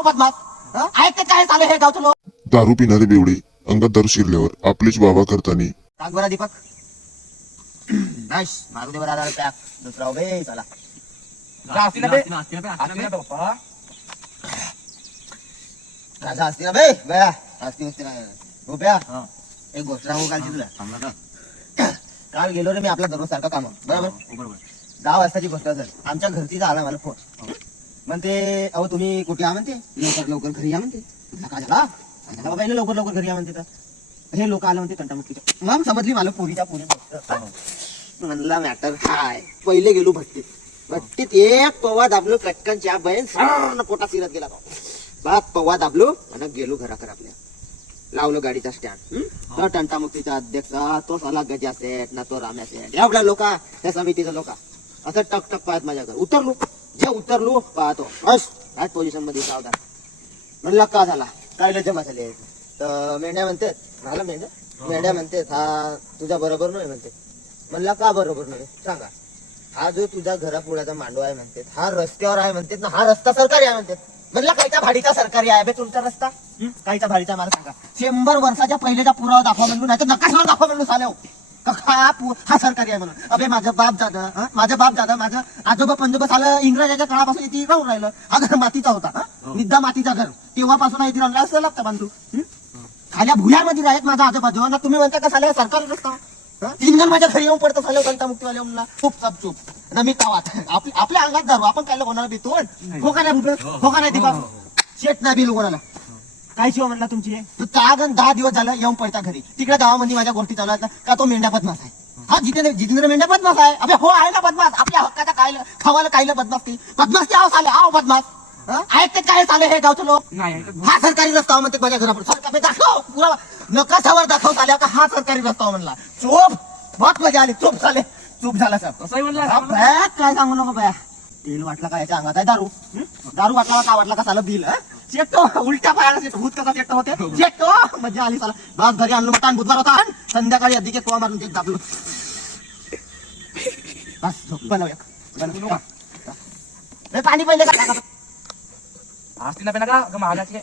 आव बदमाश ऐकते काय चालू हे गावचं लोक. दारू पिणारे बेवडे अंगात दारू शिरल्यावर आपलेच बाबा करताना टाक बरा दीपक. नाईस मारू दे बरा दारू टाक. दुसरा उभे चला. असती ना बे, असती ना पप्पा. राजा असते ना बे बया असते नसते ना उभ्या. एक गोष्ट सांगू कालची तुला. काल गेलो रे मी आपला दररोज सारखा काम बरोबर. 10 वाजताची गोष्ट सर. आमच्या घरची आला मला फोन म्हणते अहो तुम्ही कुठे या म्हणते लवकर लवकर घरी या म्हणते. काय झाला बाबा लवकर लवकर घरी या म्हणते. तर हे लोक आलं म्हणते तंटामुक्तीच्या. मग समजली मला पुरीच्या पुरी गोष्ट. म्हणला मॅटर काय. पहिले गेलो भट्टीत एक पवा दाबलो कटकन चहा बहीण सर पोटा फिरत गेला. बात पवा दाबलो आणि गेलो घराकडे आपल्या. लावलं गाडीचा स्टँड. तंटामुक्तीचा अध्यक्ष तो साला गजा सेट ना तो राम्या सेट एवढ्या लोका त्या समितीचा लोका असं टक टक पाहत माझ्या घर उतरलो. जे उतरलो पाहतो बस ह्याच पोझिशन मध्ये सावधान. म्हणला का झाला काय जमा झाले. तर मेंढ्या म्हणते झालं मेंढ्या म्हणते हा तुझ्या बरोबर नाही म्हणते. म्हणला का बरोबर नाही सांगा. हा जो तुझ्या घरापुढ्याचा मांडवा आहे म्हणते हा रस्त्यावर आहे म्हणते ना हा रस्ता सरकारी आहे म्हणते. म्हणला कायच्या भाडीचा सरकारी आहे बे तुमचा रस्ता. कायच्या भाडीचा मला सांगा. 100 वर्षाच्या पहिलेचा पुरावा दाखवा म्हणून नाही तर नकाशावर दाखवा म्हणून चालव हा सरकारी आहे म्हणून. अबे माझं बाप दादा माझं आजोबा पंजोबा झालं इंग्रजाच्या काळापासून इथे राहून राहिलं. हा घर मातीचा होता निद्दा मातीचा घर तेव्हापासून इथे राहिला असं लागतं बांधू. खाल्या भुयामध्ये राहत माझा आजोबा ना तुम्ही म्हणता का झालं सरकारी रस्ता. इंधन माझ्या घरी येऊन पडतं झालं तंटामुक्तीवाले म्हणला चूप ना मी कावात आपल्या अंगात धरू आपण काय कोणाला भेटतो हो का नाही दीपक शेट नाही बिलू कोणाला. काय शिवा म्हणला तुमची कागण 10 दिवस झालं येऊन पडता घरी. तिकडे गावामध्ये माझ्या गोष्टी चालू आहेत का तो मेंढ्या बदमाश आहे. हा जितेंद्र मेंढ्या बदमाश आहे. अबे हो आहे ना बदमाश. आपल्या हक्काचा काय खवाला कायला बदमाश आव चाले आव बदमाश ऐकते काय चालू हे गावचं लोक. हा सरकारी रस्ता म्हणते माझ्या घरापुढे दाखव पुरा नकाशावर दाखव चाल्या का हा सरकारी रस्ता म्हणला. चोप बहुत मजा आली. चूप झाला सर. काय सांगू नको बया. तेल वाटला का याच्या अंगात आहे दारू वाटला का वाटला का साला बिल चेटो उलट्या पायाला भूत कसा चेटो होते चेटो मजा आली साला. बस घरी आणलो मटण बुधवार होता संध्याकाळी अधिक कोवा मारून ते दाबलो. बस बनवूया पाणी पहिले का असती ना पे ना का महागाची